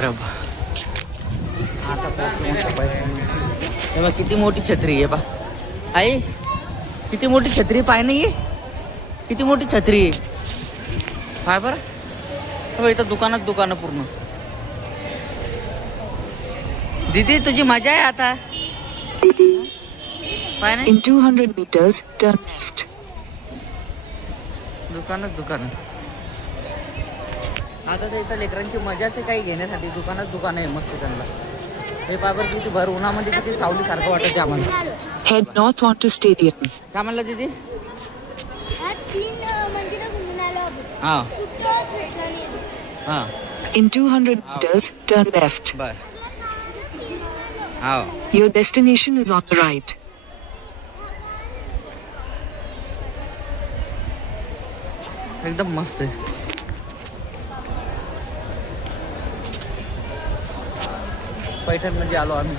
अरे बा आता तेव्हा किती मोठी छत्री आहे बा. आई किती मोठी छत्री पाय नाही आहे. किती मोठी छत्री आहे पाय बरं. इथं दुकानं पूर्ण. दीदी तुझी मजा आहे आता पाय नाही. In 200 meters, turn left. दुकान आता तर इथं लेकरांची मजाच आहे काही घेण्यासाठी. दुकान आहे मस्त त्यांना. हे पायबर किती भर उन्हामध्ये किती सावली सारखं वाटत आम्हाला. Head north onto stadium. काय म्हणलं दीदी. हा हा In 200 meters, turn left. बर हा Your destination is on the right. एकदम मस्त आहे. पैठण म्हणजे आलो आम्ही.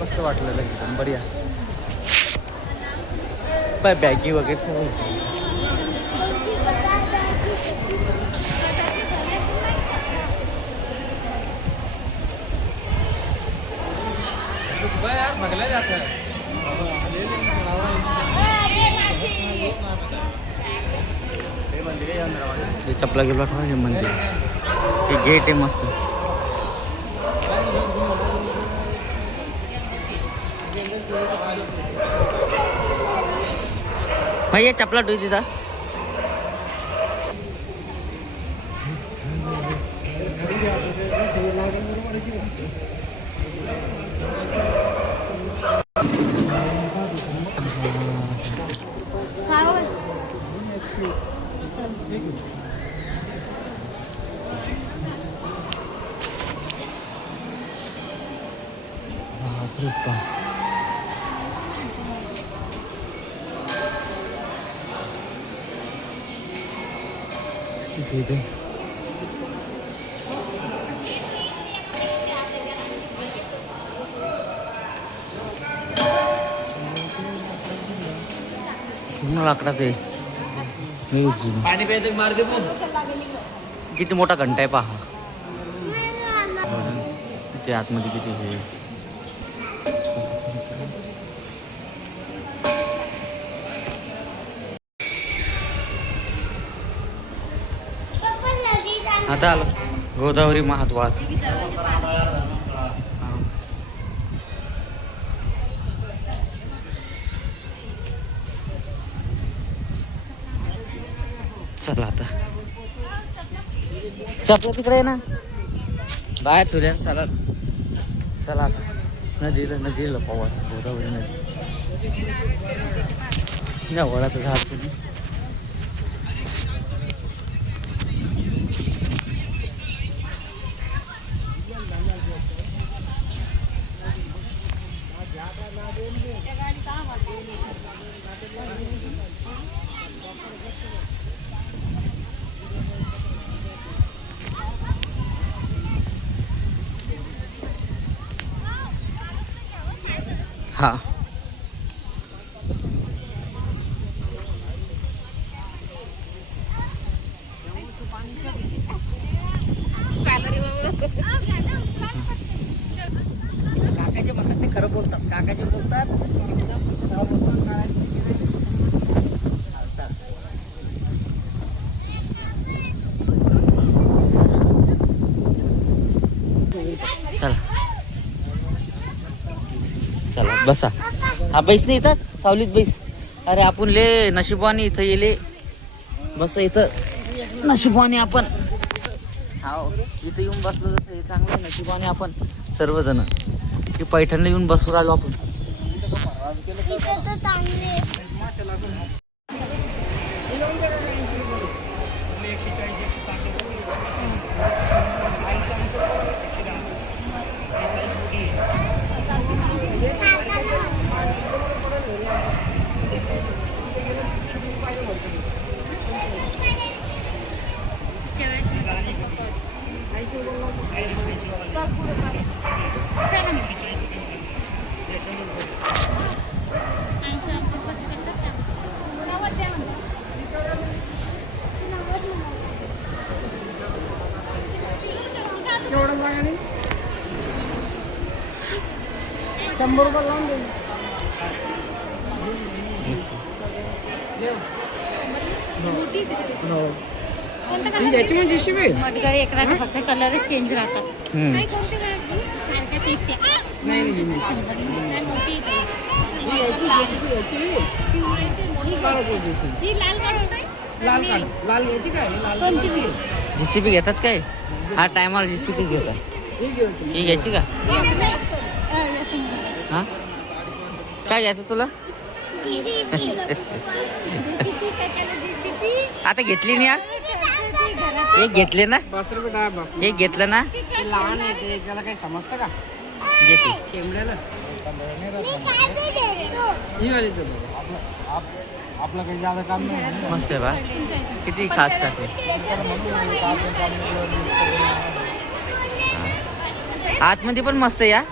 मस्त वाटलं एकदम बढिया. बाय बॅगी वगैरे सगळं. चपला गेलो हे मंदिर. हे गेट आहे मस्त. भैया चपला ठेव तिथं. सुविधा पूर्ण लाकडात आहे. पाणी प्यायचं मार दे. किती मोठा घंटा आहे पहा. किती आतमध्ये किती हे. आता आलो गोदावरी महाद्वार. चला आता चपला तिकडे आहे ना बाहेर तुऱ्या. चला चला आता नदीला पवा गोदावरी नदी. वडाचं झाड तुम्ही. हा काकाचे म्हणतात ते खरं बोलतात. काकाचे बोलतात चला चला बसा. हा बैस नाही इथंच सावलीत बैस. अरे आपण ले नशिबाने इथं येले. बस इथं नशिबाने आपण. हो इथं येऊन बसलो जसं हे चांगलं नशिबाने आपण सर्वजण की पैठणला येऊन बसू राहिलो आपण. मटगाडी एक राहते फक्त कलरच चेंज राहतात. हम्म. सारख्याच येत्या. ही लाल कोणची बी? JCB घेतात काय? हा टायमावर JCB घेतात. ही घ्यायची का? हा काय घ्यायचं तुला? आता घेतली नाही. एक घेतले ना, एक घेतलं ना. लहान आहे त्याला काही समजतं का? घेते. शेंबड्याला आपलं काही जादा काम नाही. मस्त आहे बा, किती खास खास आहे. आतमध्ये पण मस्त आहे. या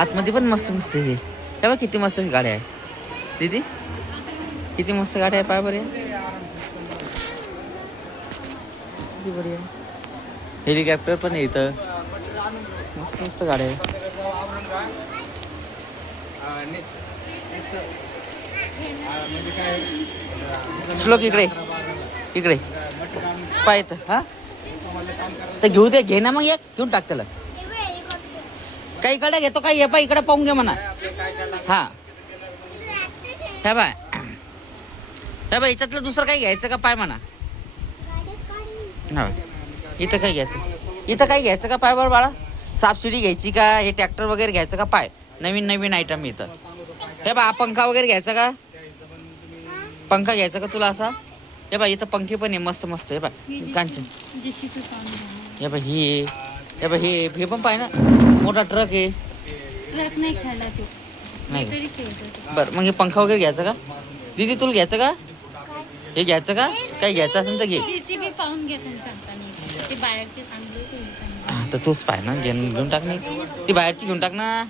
आतमध्ये पण मस्त मस्त आहे. हे बघ किती मस्त गाड्या आहे दीदी, किती मस्त गाड्या आहे. पाय बरं किती बढिया. हेलिकॉप्टर पण आहे इथं. मस्त मस्त गाड्या आहे. श्लोक इकडे इकडे पाय इथं. हा तर घेऊ दे, घे ना मग. एक घेऊन टाक त्याला. काही इकडे घेतो काही. हे पाय इकडे पाहून घे म्हणा. हा हे बाय, हे बाय याच्यातलं दुसरं काही घ्यायचं का पाय म्हणा. हा इथं काय घ्यायचं, इथं काय घ्यायचं का पाय बरं बाळा. सापशिडी घ्यायची का, हे ट्रॅक्टर वगैरे घ्यायचं का पाय. नवीन नवीन आयटम इथं. हे बा पंखा वगैरे घ्यायचा का, पंखा घ्यायचा का तुला असा. हे बा इथं पंखे पण आहे मस्त मस्त. हे बा कांचन. हे बा हे बा हे पण पाय ना, मोठा ट्रक आहे. ट्रक नाही खायला तो. नाही तरी खेळतो. बरं मग हे पंखा वगैरे घ्यायचं का दीदी, तुला घ्यायचं का, हे घ्यायचं का, काही घ्यायचं असेल तर घे. JCB पाहून घ्या तुमच्या हाताने. ते बाहेरचे चांगले हा तर तूच पाय ना, घेऊन टाक नाही. ती बाहेरची घेऊन टाक ना,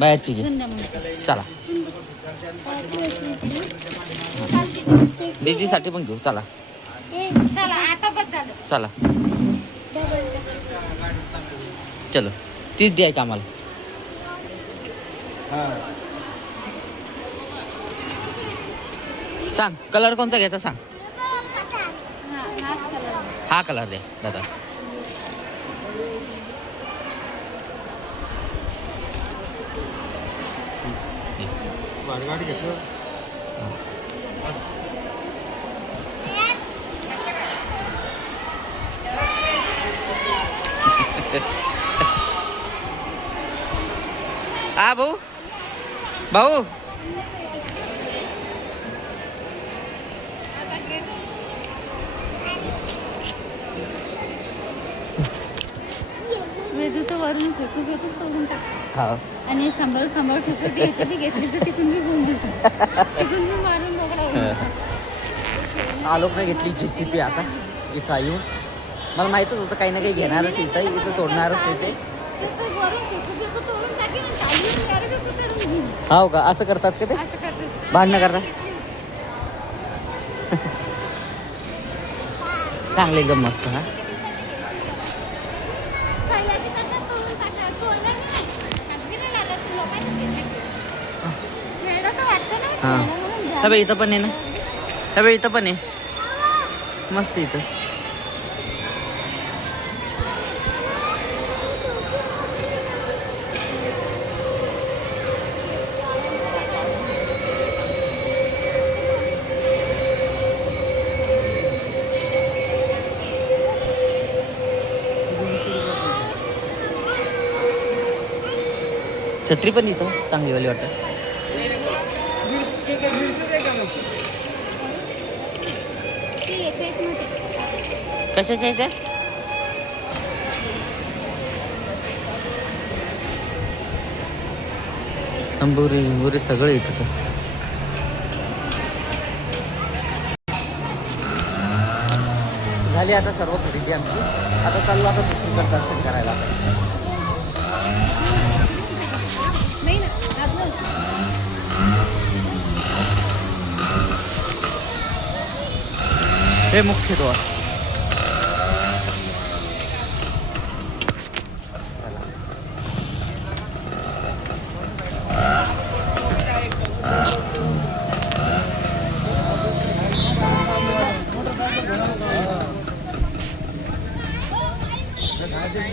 बाहेरची घे. घेऊन द्या मग. चला दीदीसाठी पण घेऊ. चला चला आता बस झालं. चला चलो, तीच द्यायची आम्हाला. सांग कलर कोणता घ्यायचा सांग. हाच कलर. हा कलर द्या दादा. गाडी घेतलं. हा भाऊ भाऊ वेदू तर वरून फेकू फेकू सोडून टाक. हा आणि सांभाळ सांभाळ ठेवतो. ती ह्याची बी घेतली तर तिकून बी घेऊन देतो. तिकून बी मारून बघा. आलोक नाही घेतली JCB आता इथं येऊन. मला माहितच होतं काही ना काही घेणारच इथं सोडणारच तिथे. ते तो वरून फेकू फेकू तोडून टाकेल आणि खाली येणारे फेकू तोडून घेईन. हो का, असं करतात का ते, असं करतो. भांडणं करतात. चांगले एकदम मस्त. हा खायलाची तसंच तोडून टाका. तोडलं नाही. अगदी नाही लागत तुला माहिती आहे. खेळणं तर वाटतं ना. हा खेळणं म्हणून हे झालं. बाई इथं पण आहे ना. हे बाई इथं पण आहे मस्त इथं. छत्री पण इथं चांगली वाली वाटत. ती येते एक मिनिट. कशाच्या आहे त्या. तंबुरी बिंबुरी सगळं येतं. झाली आता सर्व खरेदी आमची. आता चालू आता दुसरीकडे दर्शन करायला. नाही ना आपलं. हे मुख्य द्वार. चला काय